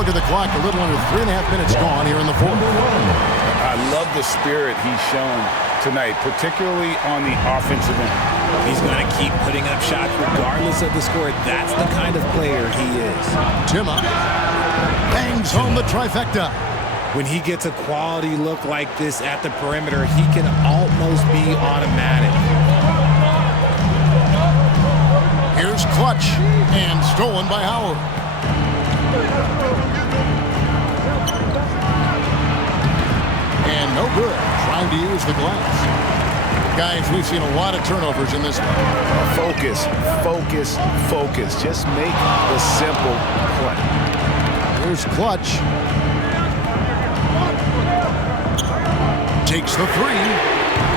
Look at the clock, a little under 3.5 minutes gone here in the fourth. I love the spirit he's shown tonight, particularly on the offensive end. He's going to keep putting up shots regardless of the score. That's the kind of player he is. Timma bangs home the trifecta. When he gets a quality look like this at the perimeter, he can almost be automatic. Here's Clutch, and stolen by Howard. And no good, trying to use the glass. Guys, we've seen a lot of turnovers in this one. Focus, focus, focus. Just make the simple play. Here's Clutch. Takes the three.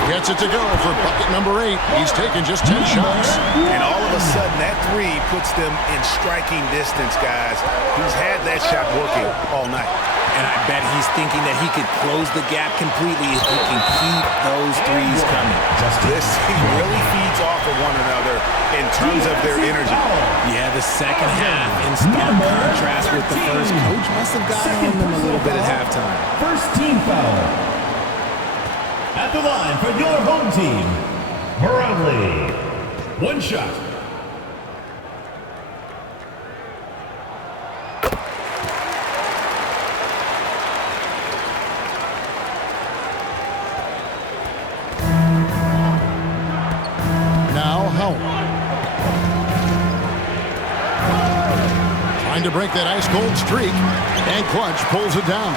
Gets it to go for bucket number 8. He's taken just 10 shots. And all of a sudden, that 3 puts them in striking distance, guys. He's had that shot working all night. And I bet he's thinking that he could close the gap completely if he can keep those threes coming. This team really feeds off of one another in terms of their energy. Yeah, the second half in stark contrast with the first. Coach must have gotten on them a little bit at halftime. First team foul. At the line for your home team, Barangay. 1 shot. Trying to break that ice-cold streak, and Clutch pulls it down.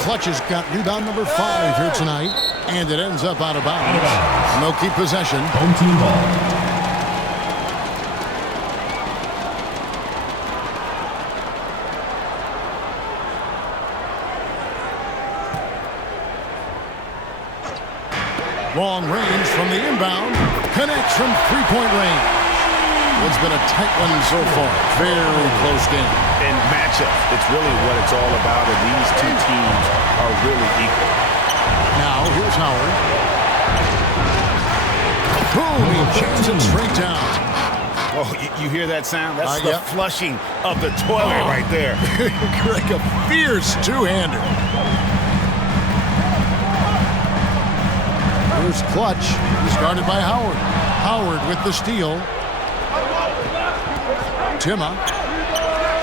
Clutch has got rebound number 5 here tonight, and it ends up out of bounds. And they'll keep possession. Home team ball. Long range from the inbound. Connects from three-point range. It's been a tight one so far. Very close game. And matchups, it's really what it's all about, and these two teams are really equal. Now, here's Howard. Boom, he jams it straight down. Oh, you hear that sound? That's the flushing of the toilet right there. Like a fierce two-hander. Here's Clutch. He's guarded by Howard. Howard with the steal. Timma.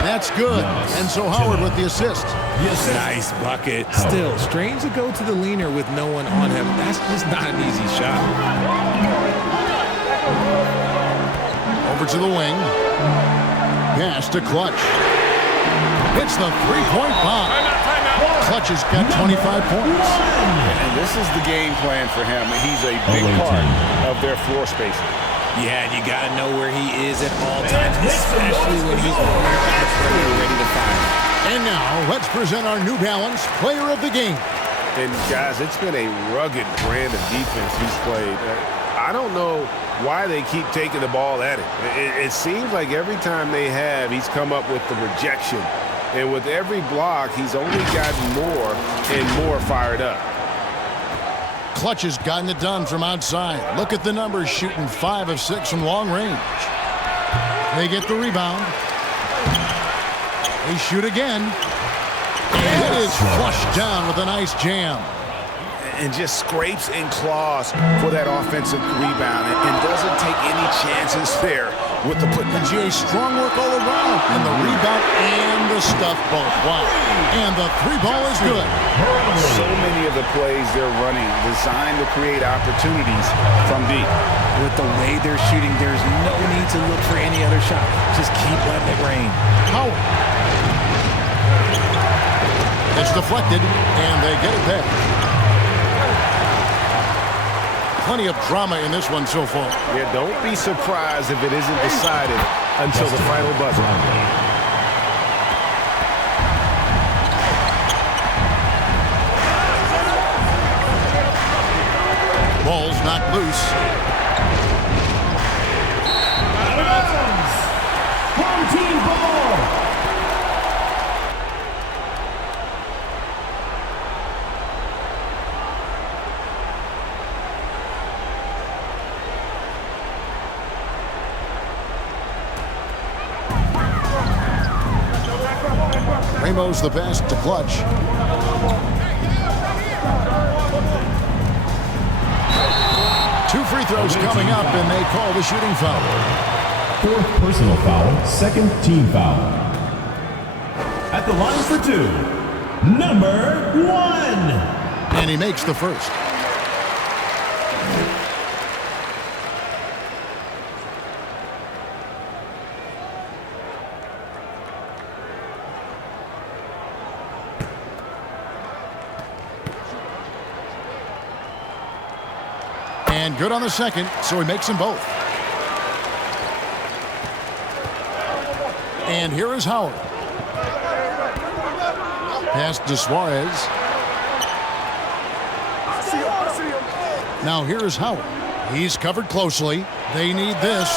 That's good. And so Howard with the assist. Nice bucket. Still, strange to go to the leaner with no one on him. That's just not an easy shot. Over to the wing. Pass to Clutch. It's the three-point bomb. Clutch has got 25 points. And this is the game plan for him. He's a big part of their floor spacing. Yeah, and you got to know where he is at all times, especially when he's on the perimeter ready to fire. And now, let's present our New Balance Player of the Game. And, guys, it's been a rugged brand of defense he's played. I don't know why they keep taking the ball at him. It seems like every time they have, he's come up with the rejection. And with every block, he's only gotten more and more fired up. Clutch has gotten it done from outside. Look at the numbers, shooting 5 of 6 from long range. They get the rebound. They shoot again. And it is flushed down with a nice jam. And just scrapes and claws for that offensive rebound and doesn't take any chances there with the putback. SGA strong work all around. And the rebound and the stuff both. Wow. And the three ball is good. So many of the plays they're running designed to create opportunities from deep. With the way they're shooting, there's no need to look for any other shot. Just keep letting it rain. Howard. It's deflected, and they get it back. Plenty of drama in this one so far. Yeah, don't be surprised if it isn't decided until the final buzzer. Ball's not loose. Home team ball. Ramo's the pass to Clutch. Two free throws coming up, and they call the shooting foul. 4th personal foul, 2nd team foul. At the line for 2, number 1. And he makes the first. And good on the second, so he makes them both. And here is Howard. Pass to Suarez. Now here's Howard. He's covered closely. They need this.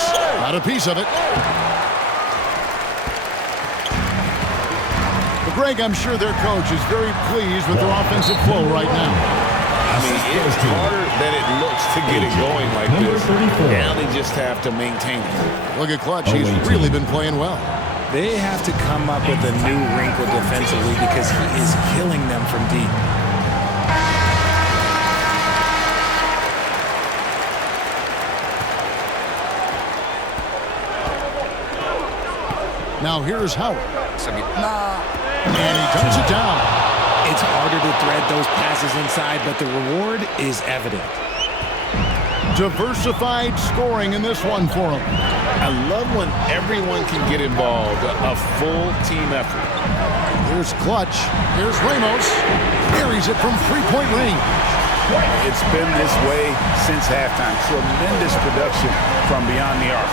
Got a piece of it. But Greg, I'm sure their coach is very pleased with their offensive flow right now. I mean, it's harder than it looks to get it going like this. Now they just have to maintain it. Look at Clutch. He's really been playing well. They have to come up with a new wrinkle defensively because he is killing them from deep. Now here's Howard. And he dumps it down. It's harder to thread those passes inside, but the reward is evident. Diversified scoring in this one for him. I love when everyone can get involved, a full team effort. Here's Clutch. Here's Ramos. Carries it from three-point range. It's been this way since halftime. Tremendous production from beyond the arc.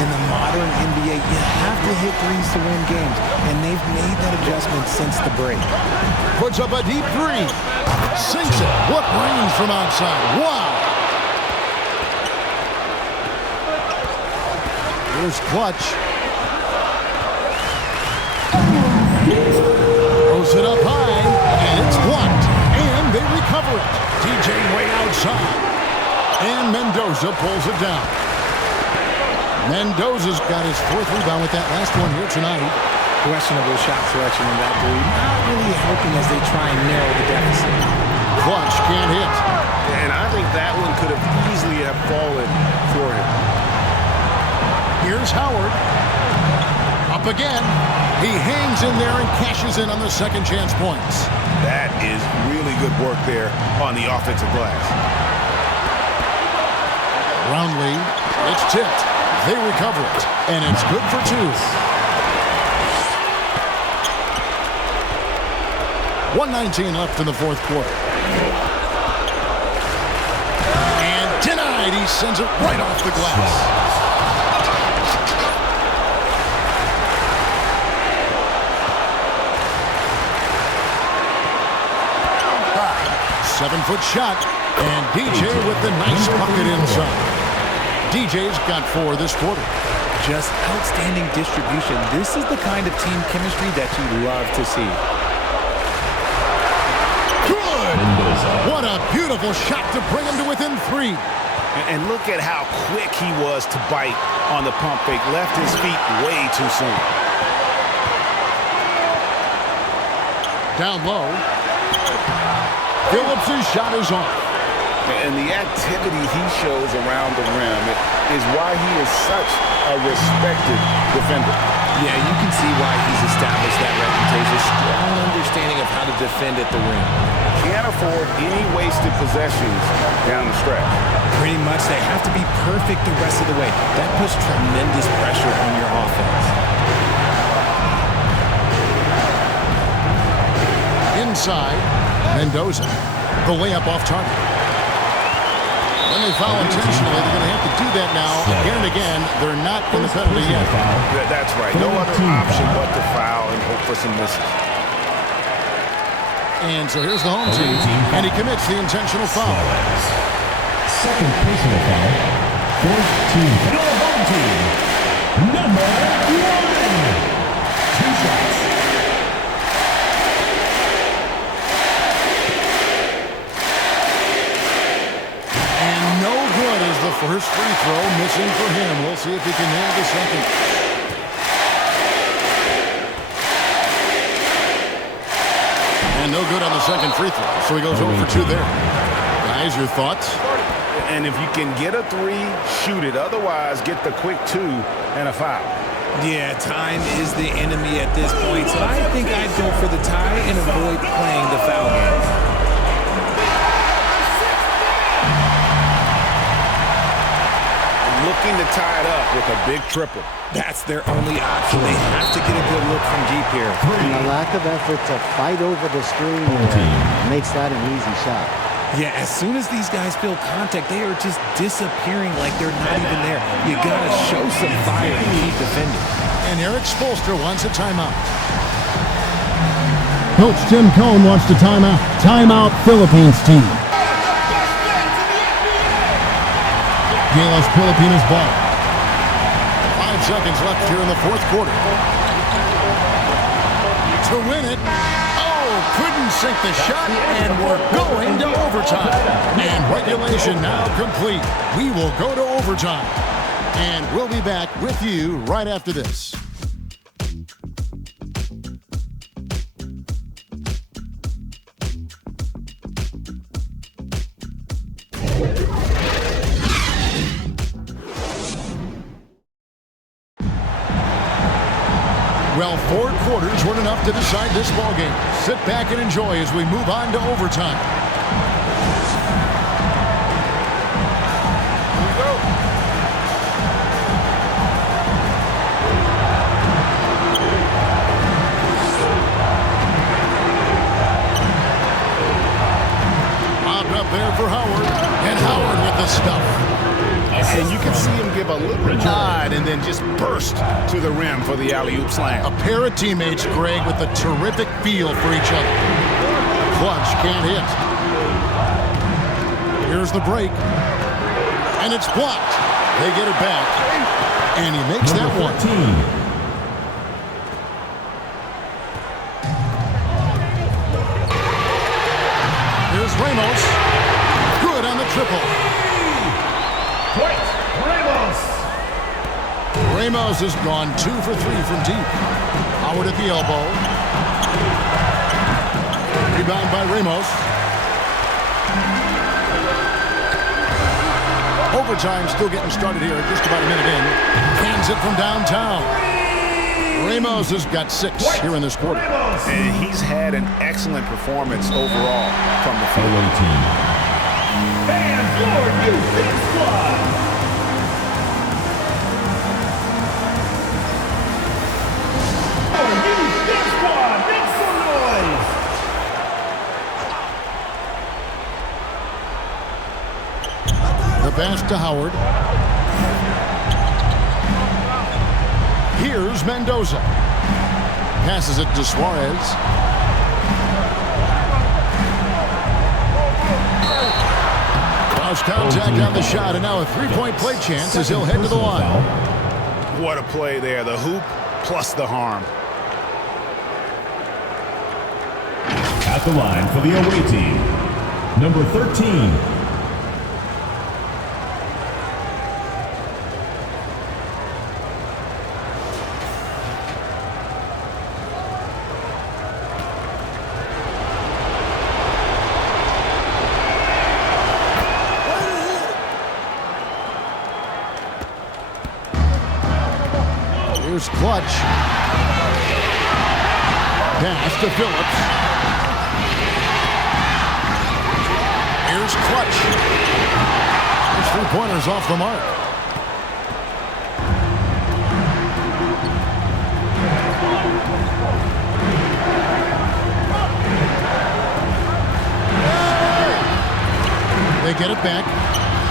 In the modern NBA, you have to hit threes to win games, and they've made that adjustment since the break. Puts up a deep three. Sinks it. What range from outside. Wow. Here's Clutch. Throws it up high, and it's blocked. And they recover it. DJ way outside. And Mendoza pulls it down. Mendoza's got his fourth rebound with that last one here tonight. Questionable shot selection in that three. Not really helping as they try and narrow the deficit. Clutch can't hit. And I think that one could have easily have fallen for him. Here's Howard. Up again. He hangs in there and cashes in on the second chance points. That is really good work there on the offensive glass. Roundly, it's tipped. They recover it, and it's good for two. 1:19 left in the fourth quarter. And denied. He sends it right off the glass. Seven-foot shot, and DJ with the nice bucket inside. DJ's got 4 this quarter. Just outstanding distribution. This is the kind of team chemistry that you love to see. Good! What a beautiful shot to bring him to within 3. And look at how quick he was to bite on the pump fake. Left his feet way too soon. Down low. Phillips' shot is off. And the activity he shows around the rim is why he is such a respected defender. Yeah, you can see why he's established that reputation. Strong understanding of how to defend at the rim. Can't afford any wasted possessions down the stretch. Pretty much, they have to be perfect the rest of the way. That puts tremendous pressure on your offense. Inside, Mendoza. The layup off target. When they foul intentionally, they're going to have to do that now again and again. They're not in the penalty yet. That's right. No other option but to foul and hope for some misses. And so here's the home team, and he commits the intentional foul. Second personal foul. Fourth team. Your home team. Number 1. 2 shots. The first free throw missing for him. We'll see if he can nail the second. And no good on the second free throw. So he goes 0 for 2 there. Guys, your thoughts? And if you can get a 3, shoot it. Otherwise, get the quick 2 and a foul. Yeah, time is the enemy at this point. So I think I'd go for the tie and avoid playing the foul game. Looking to tie it up with a big triple. That's their only option. They have to get a good look from deep here. And the lack of effort to fight over the screen makes that an easy shot. Yeah, as soon as these guys feel contact, they are just disappearing like they're not even there. You gotta show some fire and keep defending. And Eric Spoelstra wants a timeout. Coach Tim Cohn wants the timeout. Timeout, Philippines team. GILAS Pilipinas ball. 5 seconds left here in the fourth quarter. To win it. Oh, couldn't sink the shot, and we're going to overtime. And regulation now complete. We will go to overtime. And we'll be back with you right after this. Well, 4 quarters weren't enough to decide this ballgame. Sit back and enjoy as we move on to overtime. Here we go. Popped up there for Howard, and Howard with the stuff. And you can see him give a little nod and then just burst to the rim for the alley-oop slam. A pair of teammates, Greg, with a terrific feel for each other. Clutch can't hit. Here's the break. And it's blocked. They get it back. And he makes that one. Here's Ramos. Good on the triple. Ramos has gone 2 for 3 from deep. Howard at the elbow. Rebound by Ramos. Overtime still getting started here. Just about a minute in. Hands it from downtown. Ramos has got 6 here in this quarter. And he's had an excellent performance overall from the field. And for you, big squad. Pass to Howard. Here's Mendoza. Passes it to Suarez. Cross contact on the shot, and now a 3-point play chance as he'll head to the line. What a play there. The hoop plus the harm. At the line for the away team, number 13. Here's Clutch. Pass to Phillips. Here's Clutch. His 3-pointers off the mark. They get it back.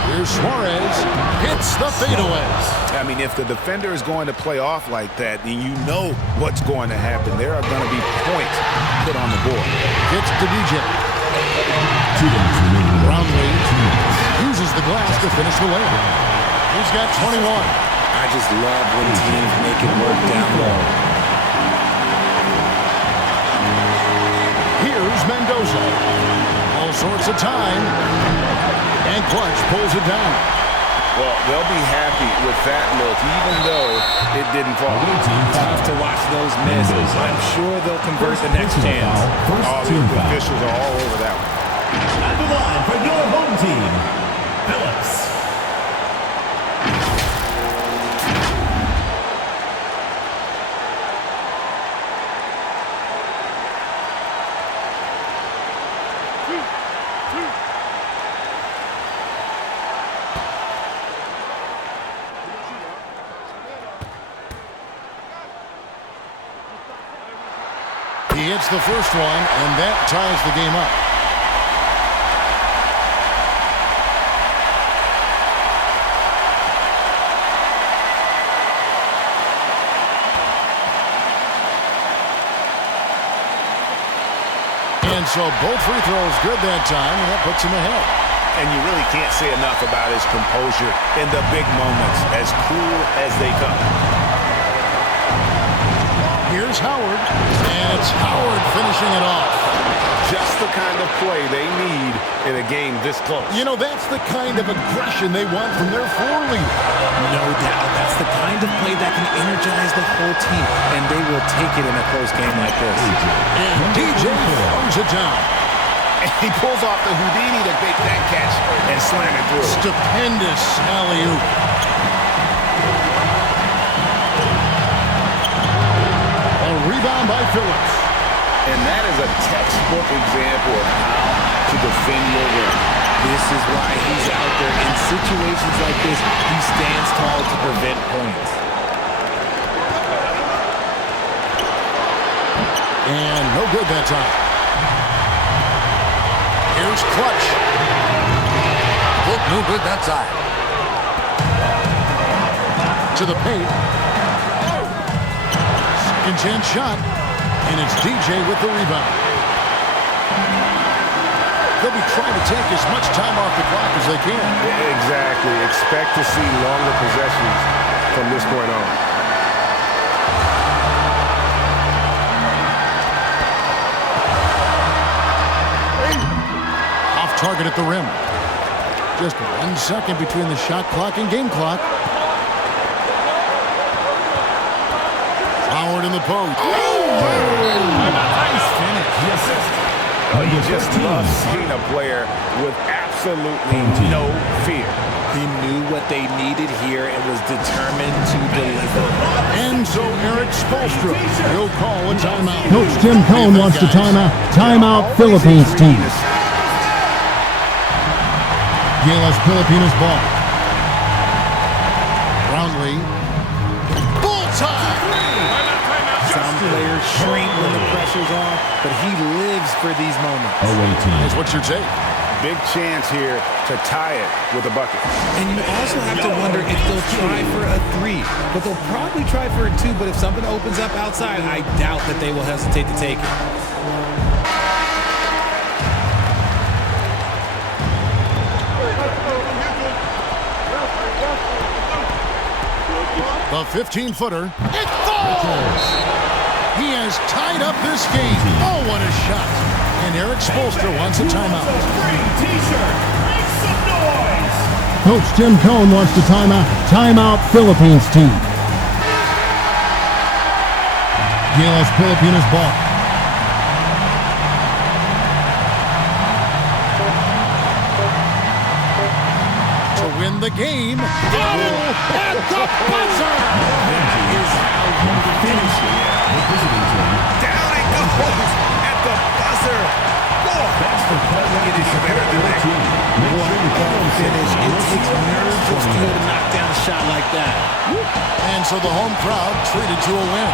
Here's Suarez. Hits the fadeaway. I mean, if the defender is going to play off like that, then you know what's going to happen. There are going to be points put on the board. Gets to DJ. Brownlee uses the glass to finish the layup. He's got 21. I just love when teams make it work down low. Here's Mendoza. All sorts of time. And Clutch pulls it down. Well, they'll be happy with that look, even though it didn't fall. Tough to watch those misses. I'm sure they'll convert the next chance. All the officials are all over that one. At the line for your home team, Phillips. He hits the first one, and that ties the game up. And so both free throws good that time, and that puts him ahead. And you really can't say enough about his composure in the big moments, as cool as they come. Here's Howard, and it's Howard finishing it off. Just the kind of play they need in a game this close. You know, that's the kind of aggression they want from their floor leader. No doubt. That's the kind of play that can energize the whole team, and they will take it in a close game like this. And DJ throws it down. And he pulls off the Houdini to make that catch and slam it through. Stupendous alley-oop. A rebound by Phillips. And that is a textbook example of how to defend your rim. This is why he's out there. In situations like this, he stands tall to prevent points. And no good that time. Here's Clutch. Look, no good that time. To the paint. Second chance shot. And it's DJ with the rebound. They'll be trying to take as much time off the clock as they can. Exactly. Expect to see longer possessions from this point on. Off target at the rim. Just 1 second between the shot clock and game clock. Howard in the post. Nice finish. The assist. You just love seeing a player with absolutely no fear. He knew what they needed here and was determined to deliver. And so Eric Spoelstra will call a timeout. Coach Tim Cohn wants to timeout. Timeout Philippines team. GILAS Pilipinas ball. Brownlee. Bullseye! Some players shrink when the pressure's on, but he lives for these moments. That's what's your take? Big chance here to tie it with a bucket. And you also have to wonder if they'll try for a 3. But they'll probably try for a 2. But if something opens up outside, I doubt that they will hesitate to take it. The 15-footer. It falls! He has tied up this game. Oh, what a shot. And Eric Spoelstra wants a timeout. Coach Tim Cohn wants to timeout. Timeout Philippines team. GILAS Pilipinas ball. To win the game. Oh, at the buzzer! That is how you finish it. Down it goes at the buzzer. That's the get any better than that. Finish. It takes nerves of steel to knock down a shot like that. And so the home crowd treated to a win.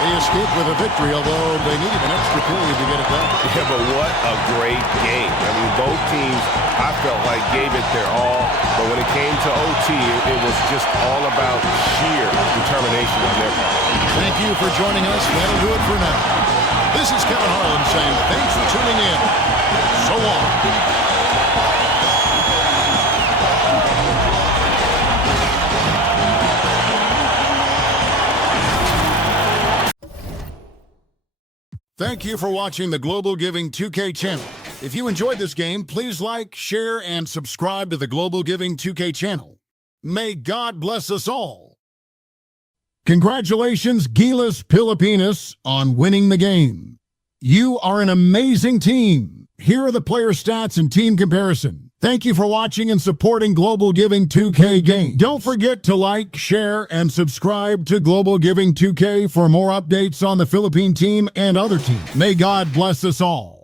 They escaped with a victory, although they needed an extra period to get it done. Yeah, but what a great game. I mean, both teams, I felt like, gave it their all. But when it came to OT, it was just all about sheer determination on their part. Thank you for joining us. That'll do it for now. This is Kevin Harlan saying thanks for tuning in. So long. Thank you for watching the Global Giving 2K channel. If you enjoyed this game, please like, share, and subscribe to the Global Giving 2K channel. May God bless us all. Congratulations, GILAS Pilipinas, on winning the game. You are an amazing team. Here are the player stats and team comparison. Thank you for watching and supporting Global Giving 2K game. Don't forget to like, share, and subscribe to Global Giving 2K for more updates on the Philippine team and other teams. May God bless us all.